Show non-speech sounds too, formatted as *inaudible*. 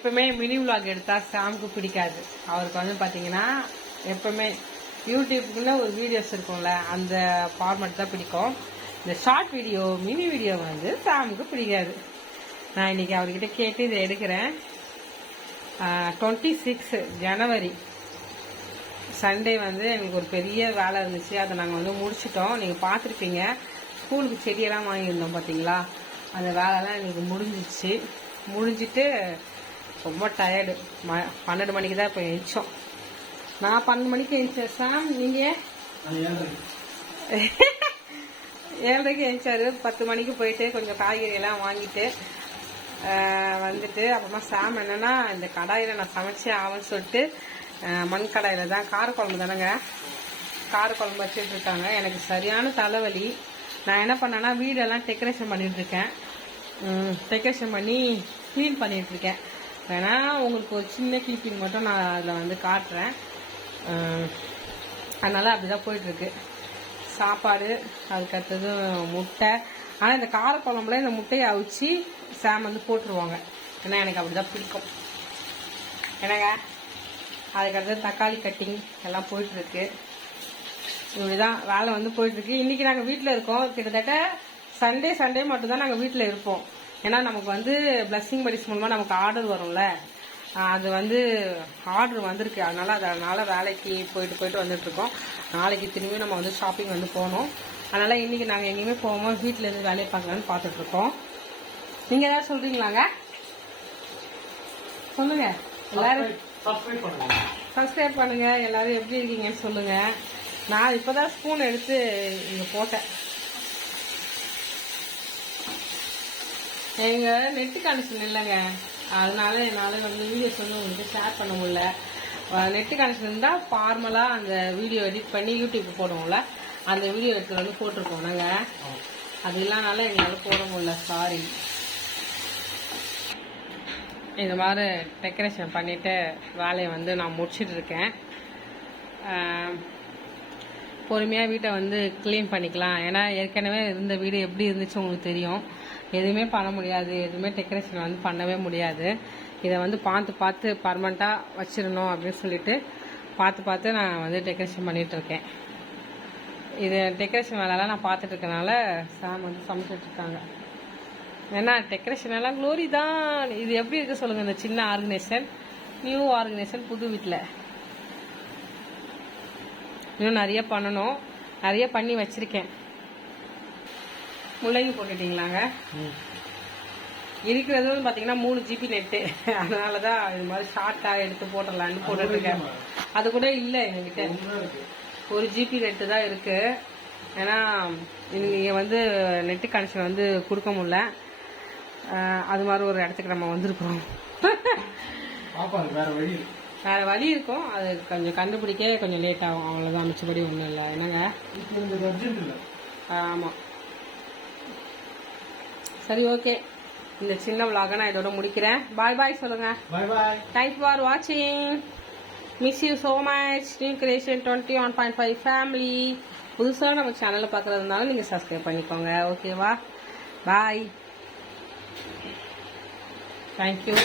எப்பவுமே mini vlog எடுத்தால் சாமுக்கு பிடிக்காது. அவருக்கு வந்து பார்த்தீங்கன்னா எப்பவுமே யூடியூப்க்குள்ள ஒரு வீடியோஸ் இருக்கும்ல அந்த ஃபார்மேட் தான் பிடிக்கும். இந்த ஷார்ட் வீடியோ மினி வீடியோ வந்து சாமுக்கு பிடிக்காது. நான் இன்னைக்கு அவர்கிட்ட கேட்டு இதை எடுக்கிறேன். டுவெண்ட்டி சிக்ஸ் ஜனவரி சண்டே வந்து எங்களுக்கு ஒரு பெரிய வேலை இருந்துச்சு. அதை நாங்கள் வந்து முடிச்சிட்டோம். நீங்கள் பார்த்துருப்பீங்க. ஸ்கூலுக்கு செடியெல்லாம் வாங்கியிருந்தோம் பார்த்தீங்களா அந்த வேலைலாம் எனக்கு முடிஞ்சிச்சு. முடிஞ்சிட்டு ரொம்ப டயர்டு ம பன்னெண்டு மணிக்கு தான் இப்போ எழுந்தோம் நான் பன்னெண்டு மணிக்கு எழுந்தேன் சாம் நீங்கள் ஏழரைக்கு. *laughs* எழுந்தாரு பத்து மணிக்கு போயிட்டு கொஞ்சம் காய்கறி எல்லாம் வாங்கிட்டு வந்துட்டு அப்புறமா சாம் என்னன்னா இந்த கடாயில் நான் சமைச்சே ஆகும்னு சொல்லிட்டு மண் கடாயில் தான் காரக்குழம்பு தானேங்க. காரக்குழம்பு வச்சுட்டு இருக்காங்க. எனக்கு சரியான தலைவலி. நான் என்ன பண்ணேன்னா வீடெல்லாம் டெக்கரேஷன் பண்ணிட்டு இருக்கேன். டெக்கரேஷன் பண்ணி க்ளீன் பண்ணிட்டு வேணால் உங்களுக்கு ஒரு சின்ன கீப்பிங் மட்டும் நான் அதில் வந்து காட்டுறேன். அதனால் அப்படி தான் போயிட்டுருக்கு. சாப்பாடு அதுக்கடுத்தது முட்டை. ஆனால் இந்த காரக்குழம்புல இந்த முட்டையை அவிச்சு சாம் வந்து போட்டுருவாங்க. ஏன்னா எனக்கு அப்படி தான் பிடிக்கும். என்னங்க? அதுக்கடுத்தது தக்காளி கட்டிங் எல்லாம் போயிட்டுருக்கு. இப்படி இப்படிதான் வேலை வந்து போயிட்டுருக்கு. இன்றைக்கி நாங்கள் வீட்டில் இருக்கோம். கிட்டத்தட்ட சண்டே சண்டே மட்டும்தான் நாங்கள் வீட்டில் இருப்போம். ஏன்னா நமக்கு வந்து பிளஸ்ஸிங் படிஸ் மூலமாக நமக்கு ஆர்டர் வரும்ல. அது வந்து ஆர்டர் வந்திருக்கு. அதனால அதனால வேலைக்கு போயிட்டு போயிட்டு வந்துட்டு இருக்கோம் நாளைக்கு திரும்பி நம்ம வந்து ஷாப்பிங் வந்து போகணும். அதனால இன்னைக்கு நாங்கள் எங்கேயுமே போகாம வீட்டில இருந்து வேலையை பார்க்கலான்னு பார்த்துட்டு இருக்கோம் நீங்க ஏதாவது சொல்றீங்களாங்க? சொல்லுங்க. எல்லாரும் சப்ஸ்கிரைப் பண்ணுங்க. எல்லாரும் எப்படி இருக்கீங்கன்னு சொல்லுங்க. நான் இப்பதான் ஸ்பூன் எடுத்து இங்க போட்டேன். எங்கள் நெட்டு கனெக்ஷன் இல்லைங்க. அதனால என்னால் வந்து வீடியோஸ் வந்து உங்களுக்கு ஷேர் பண்ண முடியல. நெட்டு கனெக்ஷன் இருந்தால் ஃபார்மலாக அந்த வீடியோ எடிட் பண்ணி யூடியூப் போடுவோம்ல. அந்த வீடியோ எடுத்து வந்து போட்டிருக்கோம் நாங்கள் அது இல்லைனால எங்களால் போட முடியல. சாரி இந்த மாதிரி டெக்கரேஷன் பண்ணிவிட்டு வேலையை வந்து நான் முடிச்சிட்டு இருக்கேன். பொறுமையாக வீட்டை வந்து க்ளீன் பண்ணிக்கலாம். ஏன்னா ஏற்கனவே இருந்த வீடு எப்படி இருந்துச்சு உங்களுக்கு தெரியும். எதுவுமே பண்ண முடியாது எதுவுமே டெக்கரேஷன் வந்து பண்ணவே முடியாது. இதை வந்து பார்த்து பார்த்து பர்மனெண்ட்டாக வச்சிடணும் அப்படின்னு சொல்லிட்டு பார்த்து பார்த்து நான் வந்து டெக்கரேஷன் பண்ணிகிட்ருக்கேன் இது டெக்கரேஷன் வேலைலாம் நான் பார்த்துட்டு இருக்கனால சாம் வந்து சமைச்சிட்ருக்காங்க ஏன்னா டெக்கரேஷன் எல்லாம் க்ளோரி தான். இது எப்படி இருக்குது சொல்லுங்கள் இந்த சின்ன ஆர்கனைசேஷன் நியூ ஆர்கனைசேஷன் புது வீட்டில் இன்னும் நிறைய பண்ணணும். நிறைய பண்ணி வச்சுருக்கேன். முள்ளங்கி போட்டுட்டீங்களாங்க? இருக்கிறதும் பார்த்தீங்கன்னா மூணு ஜிபி நெட்டு அதனால தான் இது மாதிரி ஷார்ட்டாக எடுத்து போட்டுடலான்னு போட்டுட்டு இருக்கேன் அது கூட இல்லை எங்ககிட்ட. ஒரு ஜிபி நெட்டு தான் இருக்கு. ஏன்னா இங்கே வந்து நெட்டு கனெக்ஷன் வந்து கொடுக்க முடியல. அஹ் அது மாதிரி ஒரு இடத்துக்கு நம்ம வந்திருக்கிறோம். வேற வழி இருக்கு. வேற வழி இருக்கும். அது கொஞ்சம் கண்டுபிடிக்க கொஞ்சம் லேட் ஆகும். அவ்வளோதான் மிச்சபடி ஒன்றும் இல்லை. என்னங்க? ஆமாம் சரி ஓகே. இந்த சின்ன vlog நான் இதோட முடிக்கிறேன். பாய் பாய் சொல்லுங்க. பாய் பாய் தேங்க்ஸ் ஃபார் வாட்சிங் miss you so much new creation twenty one point five family புதுசாக நம்ம சேனலை பார்க்குறதுனால நீங்கள் சப்ஸ்கிரைப் பண்ணிக்கோங்க. ஓகேவா பாய் தேங்க்யூ